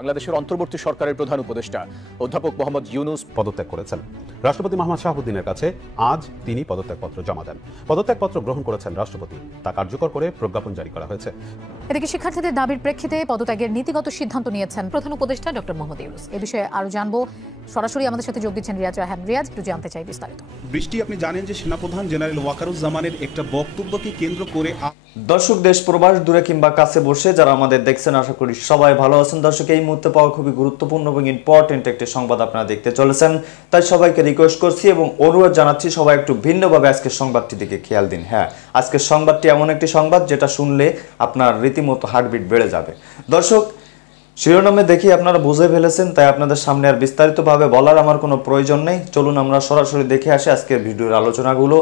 বাংলাদেশের অন্তর্বর্তী সরকারের প্রধান উপদেষ্টা অধ্যাপক মোহাম্মদ ইউনূস পদত্যাগ করেছেন। রাষ্ট্রপতি মোহাম্মদ শাহাবুদ্দিনের কাছে আজ তিনি পদত্যাগপত্র জমা দেন। পদত্যাগপত্র গ্রহণ করেছেন রাষ্ট্রপতি। তা কার্যকর করে প্রজ্ঞাপন জারি করা হয়েছে। এদিকে শিক্ষার্থীদের দাবির প্রেক্ষিতে পদত্যাগের নীতিগত সিদ্ধান্ত নিয়েছেন প্রধান উপদেষ্টা ডক্টর মোহাম্মদ ইউনূস। এ বিষয়ে আরো জানবো, সরাসরি আমাদের সাথে যোগ দিচ্ছেন রিয়াজ রায়হান। রিয়াজ, একটু জানতে চাই বিস্তারিত। বৃষ্টি, আপনি জানেন যে সেনাপ্রধান জেনারেল ওয়াকারুজ্জামানের একটা বক্তব্যকে কেন্দ্র করে দর্শক, দেশ প্রবাস দূরে কিংবা কাছে বসে যারা আমাদের দেখছেন, আশা করি সবাই ভালো আছেন। দর্শক, এই মুহূর্তে পাওয়া খুবই গুরুত্বপূর্ণ এবং ইম্পর্টেন্ট একটি সংবাদ আপনারা দেখতে চলেছেন, তাই সবাইকে রিকোয়েস্ট করছি এবং অনুরোধ জানাচ্ছি সবাই একটু ভিন্নভাবে আজকের সংবাদটি দিকে খেয়াল দিন। হ্যাঁ, আজকের সংবাদটি এমন একটি সংবাদ যেটা শুনলে আপনার রীতিমতো হার্টবিট বেড়ে যাবে। দর্শক, শিরোনামে দেখি আপনারা বুঝে ফেলেছেন, তাই আপনাদের সামনে আর বিস্তারিতভাবে বলার আমার কোনো প্রয়োজন নেই। চলুন আমরা সরাসরি দেখে আসি আজকের ভিডিওর আলোচনাগুলো।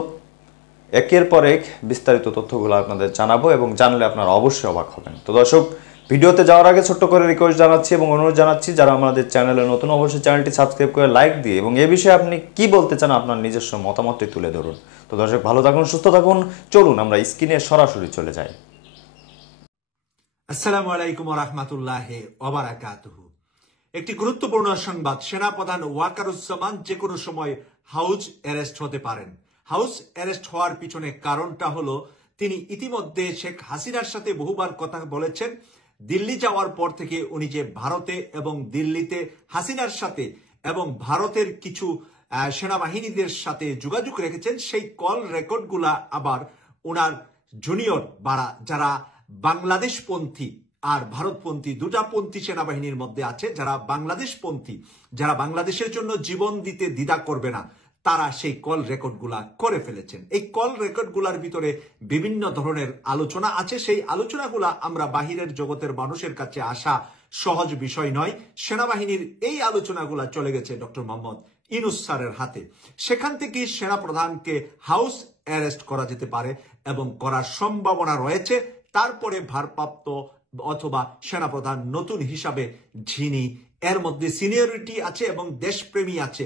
একের পর এক বিস্তারিত তথ্যগুলো আপনাদের জানাবো এবং জানলে আপনারা অবশ্যই অবাক হবেন। তো দর্শক, ভিডিওতে যাওয়ার আগে ছোট্ট করে রিকোয়েস্ট জানাচ্ছি এবং অনুরোধ জানাচ্ছি, যারা আমাদের চ্যানেলে নতুন অবশ্যই চ্যানেলটি সাবস্ক্রাইব করে লাইক দিয়ে এবং এ বিষয়ে আপনি কি বলতে চান আপনার নিজস্ব মতামতটি তুলে ধরুন। তো দর্শক, ভালো থাকুন, সুস্থ থাকুন। চলুন আমরা স্ক্রিনে সরাসরি চলে যাই। আসসালামু আলাইকুম ওয়া রাহমাতুল্লাহি ওয়া বারাকাতুহু। একটি গুরুত্বপূর্ণ সংবাদ, সেনাপ্রধান ওয়াকারুজ্জামান যে কোনো সময় হাউস অ্যারেস্ট হতে পারেন। হাউস অ্যারেস্ট হওয়ার পিছনে কারণটা হলো, তিনি ইতিমধ্যে শেখ হাসিনার সাথে বহুবার কথা বলেছেন। দিল্লি যাওয়ার পর থেকে উনি যে ভারতে এবং দিল্লিতে হাসিনার সাথে এবং ভারতের কিছু সেনাবাহিনীদের সাথে যোগাযোগ রেখেছেন, সেই কল রেকর্ডগুলা আবার ওনার জুনিয়র যারা বাংলাদেশপন্থী আর ভারতপন্থী, দুটা পন্থী সেনাবাহিনীর মধ্যে আছে, যারা বাংলাদেশপন্থী, যারা বাংলাদেশের জন্য জীবন দিতে দ্বিধা করবে না, তারা সেই কল রেকর্ডগুলা করে ফেলেছেন। এই কল রেকর্ডগুলার ভিতরে বিভিন্ন ধরনের আলোচনা আছে। সেই আলোচনাগুলা আমরা বাহিরের জগতের মানুষের কাছে আসা সহজ বিষয় নয়। সেনাবাহিনীর এই আলোচনাগুলা চলে গেছে ডক্টর মোহাম্মদ ইউনূস স্যারের হাতে। সেখান থেকে সেনাপ্রধানকে হাউস অ্যারেস্ট করা যেতে পারে এবং করার সম্ভাবনা রয়েছে। তারপরে ভারপ্রাপ্ত অথবা সেনাপ্রধান নতুন হিসাবে যিনি, এর মধ্যে সিনিয়রিটি আছে এবং দেশপ্রেমী আছে,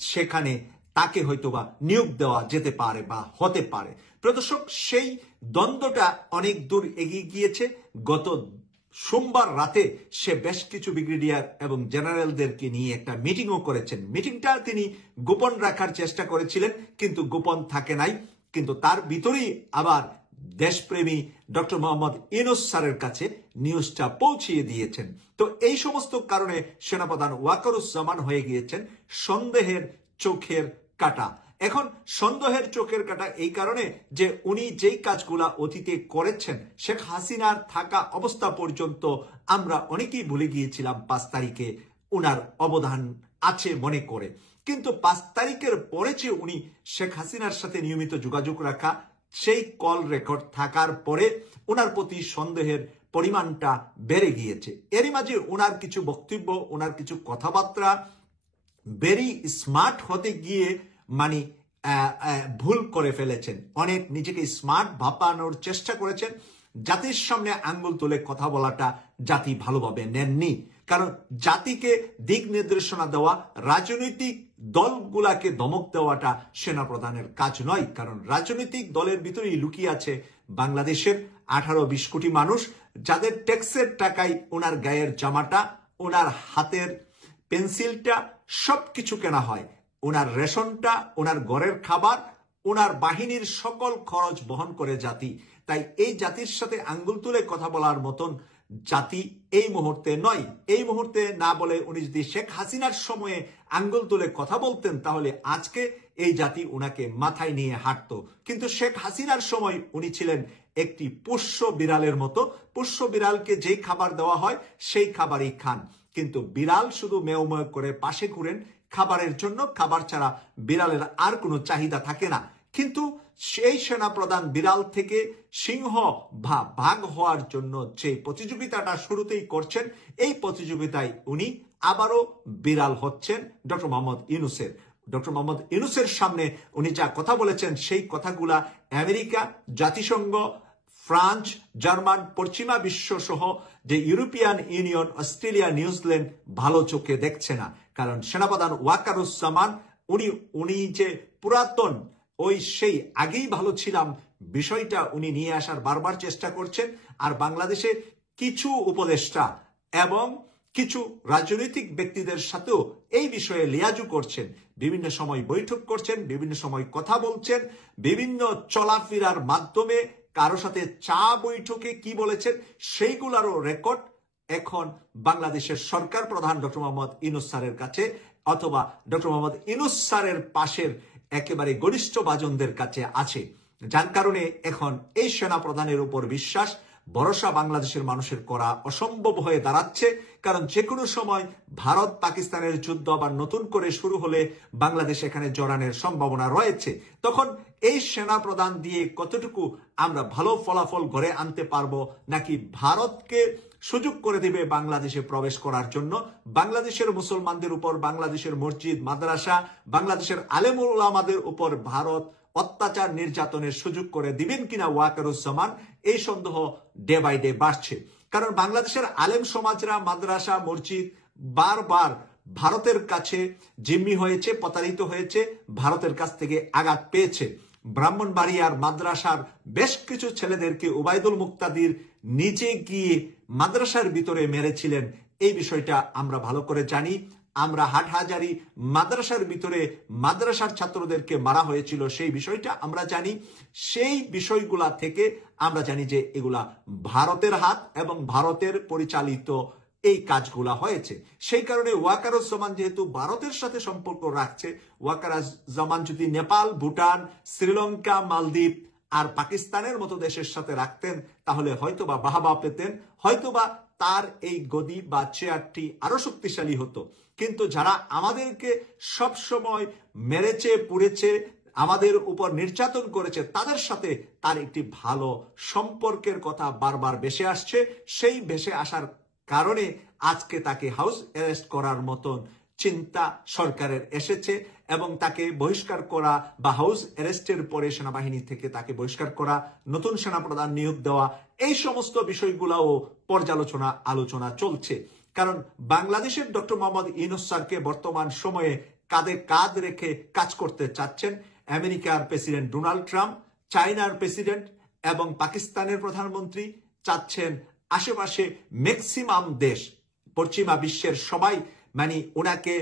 সেখানে তাকে হয়তোবা নিয়োগ দেওয়া যেতে পারে বা হতে পারে। প্রদর্শক, সেই দ্বন্দ্বটা অনেক দূর এগিয়ে গিয়েছে। গত সোমবার রাতে সে বেশ কিছু ব্রিগেডিয়ার এবং জেনারেলদেরকে নিয়ে একটা মিটিংও করেছেন। মিটিংটা তিনি গোপন রাখার চেষ্টা করেছিলেন, কিন্তু গোপন থাকে নাই। কিন্তু তার ভিতরেই আবার দেশপ্রেমী ডক্টর মোহাম্মদ ইউনূস স্যারের কাছে নিউজটা পৌঁছিয়ে দিয়েছেন। তো এই সমস্ত কারণে সেনাপ্রধান ওয়াকারুজ্জামান হয়ে গিয়েছেন সন্দেহের চোখের কাঁটা। এখন সন্দেহের চোখের কাঁটা এই কারণে যে উনি যেই কাজগুলা অতীতে করেছেন, শেখ হাসিনার থাকা অবস্থা পর্যন্ত আমরা অনেকেই ভুলে গিয়েছিলাম 5 তারিখে উনার অবদান আছে মনে করে। কিন্তু 5 তারিখের পরে যে উনি শেখ হাসিনার সাথে নিয়মিত যোগাযোগ রাখা, সেই কল রেকর্ড থাকার পরে ওনার প্রতি সন্দেহের পরিমাণটা বেড়ে গিয়েছে। এরই মাঝে ওনার কিছু বক্তব্য, ওনার কিছু কথাবার্তা ভেরি স্মার্ট হতে গিয়ে মানে ভুল করে ফেলেছেন। অনেক নিজেকে স্মার্ট ভাবানোর চেষ্টা করেছেন। জাতির সামনে আঙ্গুল তুলে কথা বলাটা জাতি ভালোভাবে নেননি। কারণ জাতিকে দিক নির্দেশনা দেওয়া, রাজনৈতিক দলগুলাকে ধমক দেওয়াটা সেনাপ্রধানের কাজ নয়। কারণ রাজনৈতিক দলের ভিতরেই লুকিয়ে আছে বাংলাদেশের 18-20 কোটি মানুষ, যাদের ট্যাক্সের টাকায় ওনার গায়ের জামাটা, ওনার হাতের পেন্সিলটা সবকিছু কেনা হয়। ওনার রেশনটা, ওনার ঘরের খাবার, ওনার বাহিনীর সকল খরচ বহন করে জাতি। তাই এই জাতির সাথে আঙ্গুল তুলে কথা বলার মতন জাতি এই মুহূর্তে নয়। এই মুহূর্তে না বলে উনি যদি শেখ হাসিনার সময়ে আঙ্গুল তুলে কথা বলতেন, তাহলে আজকে এই জাতি উনাকে মাথায় নিয়ে হাঁটতো। কিন্তু শেখ হাসিনার সময় উনি ছিলেন একটি পোষ্য বিড়ালের মতো। পোষ্য বিড়ালকে যেই খাবার দেওয়া হয় সেই খাবারই খান, কিন্তু বিড়াল শুধু মেয় মেয় করে পাশে ঘুরেন খাবারের জন্য। খাবার ছাড়া বিড়ালের আর কোনো চাহিদা থাকে না। কিন্তু সেই সেনাপ্রধান বিড়াল থেকে সিংহ বা বাঘ হওয়ার জন্য যে প্রতিযোগিতাটা শুরুতেই করছেন, এই প্রতিযোগিতায় উনি আবারও বিড়াল হচ্ছেন ডক্টর মোহাম্মদ ইউনূসের। ডক্টর মোহাম্মদ ইউনূসের সামনে উনি যা কথা বলেছেন, সেই কথাগুলা আমেরিকা, জাতিসংঘ, ফ্রান্স, জার্মান, পশ্চিমা বিশ্ব সহ যে ইউরোপিয়ান ইউনিয়ন, অস্ট্রেলিয়া, নিউজিল্যান্ড ভালো চোখে দেখছে না। কারণ সেনাপ্রধান ওয়াকারুজ্জামান উনি যে পুরাতন ওই সেই আগেই ভালো ছিলাম বিষয়টা উনি নিয়ে আসার বারবার চেষ্টা করছেন। আর বাংলাদেশে কিছু উপদেষ্টা এবং কিছু রাজনৈতিক ব্যক্তিদের সাথেও এই বিষয়ে লিয়াজু করছেন, বিভিন্ন সময় বৈঠক করছেন, বিভিন্ন সময় কথা বলছেন, বিভিন্ন চলাফেরার মাধ্যমে কারো সাথে চা বৈঠকে কি বলেছেন সেইগুলারও রেকর্ড এখন বাংলাদেশের সরকার প্রধান ডক্টর মোহাম্মদ ইউনূস স্যারের কাছে অথবা ডক্টর মোহাম্মদ ইউনূস স্যারের পাশের একেবারে ঘনিষ্ঠ বাজনদের কাছে আছে, যার কারণে এখন এই সেনা প্রধানের উপর বিশ্বাস ভরসা বাংলাদেশের মানুষের করা অসম্ভব হয়ে দাঁড়াচ্ছে। কারণ যে কোনো সময় ভারত পাকিস্তানের যুদ্ধ আবার নতুন করে শুরু হলে বাংলাদেশ এখানে জড়ানোর সম্ভাবনা রয়েছে। তখন এই সেনা প্রধান দিয়ে কতটুকু আমরা ভালো ফলাফল ঘরে আনতে পারবো, নাকি ভারতকে সুযোগ করে দিবে বাংলাদেশে প্রবেশ করার জন্য, বাংলাদেশের মুসলমানদের উপর, বাংলাদেশের মসজিদ মাদ্রাসা, বাংলাদেশের আলেম উলামাদের উপর ভারত অত্যাচার নির্যাতনের সুযোগ করে দিবেন কিনা ওয়াকারুজ্জামান, এই সন্দেহ ডে বাই ডে বাড়ছে। কারণ বাংলাদেশের আলেম সমাজরা, মাদ্রাসা, মসজিদ বারবার ভারতের কাছে জিম্মি হয়েছে, প্রতারিত হয়েছে, ভারতের কাছ থেকে আঘাত পেয়েছে। ব্রাহ্মণবাড়িয়ার মাদ্রাসার বেশ কিছু ছেলেদেরকে ওবায়দুল মুক্তাদির নিজে গিয়ে মাদ্রাসার ভিতরে মেরেছিলেন, এই বিষয়টা আমরা ভালো করে জানি। আমরা হাটহাজারি মাদ্রাসার ভিতরে মাদ্রাসার ছাত্রদেরকে মারা হয়েছিল, সেই বিষয়টা আমরা জানি। সেই বিষয়গুলা থেকে আমরা জানি যে এগুলা ভারতের হাত এবং ভারতের পরিচালিত এই কাজগুলা হয়েছে। সেই কারণে ওয়াকারুজ্জামান যেহেতু ভারতের সাথে সম্পর্ক রাখছে, ওয়াকারুজ্জামান যদি নেপাল, ভুটান, শ্রীলঙ্কা, মালদ্বীপ আর পাকিস্তানের মতো দেশের সাথে রাখতেন তাহলে হয়তোবা বাহাবা পেতেন, হয়তোবা তার এই গদি বা চেয়ারটি আরো শক্তিশালী হতো। কিন্তু যারা আমাদেরকে সব সময় মেরেছে, পুড়েছে, আমাদের উপর নির্যাতন করেছে, তাদের সাথে তার একটি ভালো সম্পর্কের কথা বারবার ভেসে আসছে। সেই ভেসে আসার কারণে আজকে তাকে হাউস অ্যারেস্ট করার মতন চিন্তা সরকারের এসেছে এবং তাকে বহিষ্কার করা বা হাউস অ্যারেস্টের পরে সেনাবাহিনী থেকে তাকে বহিষ্কার করা, নতুন সেনাপ্রধান নিয়োগ দেওয়া, এই সমস্ত বিষয়গুলাও পর্যালোচনা আলোচনা চলছে। কারণ বাংলাদেশের ডক্টর মোহাম্মদ ইউনূস স্যারকে বর্তমান সময়ে কাঁধে কাঁধ রেখে কাজ করতে চাচ্ছেন আমেরিকার প্রেসিডেন্ট ডোনাল্ড ট্রাম্প, চায়নার প্রেসিডেন্ট এবং পাকিস্তানের প্রধানমন্ত্রী চাচ্ছেন আশেপাশে ম্যাক্সিমাম দেশ, পশ্চিমা বিশ্বের সবাই মানে ওনাকে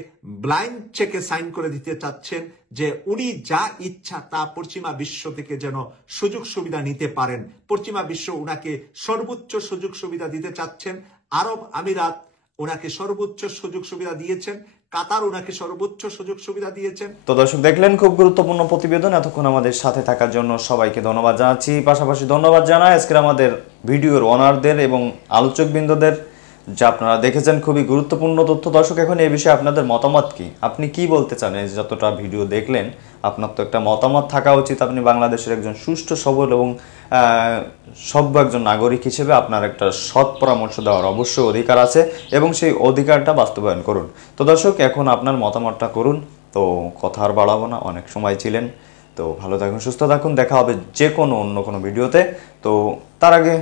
ব্লাইন্ড চেকে সাইন করে দিতে চাচ্ছেন যে উনি যা ইচ্ছা তা পশ্চিমা বিশ্ব থেকে যেন সুযোগ সুবিধা নিতে পারেন। পশ্চিমা বিশ্ব ওনাকে সর্বোচ্চ সুযোগ সুবিধা দিতে চাচ্ছেন। আরব আমিরাত ওনাকে সর্বোচ্চ সুযোগ সুবিধা দিয়েছেন, কাতার ওনাকে সর্বোচ্চ সুযোগ সুবিধা দিয়েছেন। তো দর্শক দেখলেন খুব গুরুত্বপূর্ণ প্রতিবেদন। এতক্ষণ আমাদের সাথে থাকার জন্য সবাইকে ধন্যবাদ জানাচ্ছি। পাশাপাশি ধন্যবাদ জানাই আজকের আমাদের ভিডিওর ওনারদের এবং আলোচকবৃন্দদের, যা আপনারা দেখেছেন খুবই গুরুত্বপূর্ণ তথ্য। দর্শক এখন এই বিষয়ে আপনাদের মতামত কি? আপনি কি বলতে চান? এই যতটা ভিডিও দেখলেন, আপনার তো একটা মতামত থাকা উচিত। আপনি বাংলাদেশের একজন সুষ্ঠু, সবল এবং সভ্য একজন নাগরিক হিসেবে আপনার একটা সৎ পরামর্শ দেওয়ার অবশ্যই অধিকার আছে এবং সেই অধিকারটা বাস্তবায়ন করুন। তো দর্শক এখন আপনার মতামতটা করুন। তো কথা আর বাড়াবো না, অনেক সময় ছিলেন। তো ভালো থাকুন, সুস্থ থাকুন, দেখা হবে যে কোনো অন্য কোনো ভিডিওতে। তো তার আগে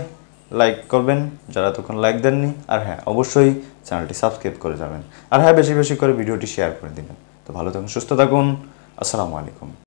লাইক করবেন যারা তখন লাইক দেননি, আর হ্যাঁ অবশ্যই চ্যানেলটি সাবস্ক্রাইব করে যাবেন, আর হ্যাঁ বেশি বেশি করে ভিডিওটি শেয়ার করে দিবেন। তো ভালো থাকুন, সুস্থ থাকুন, আসসালামু আলাইকুম।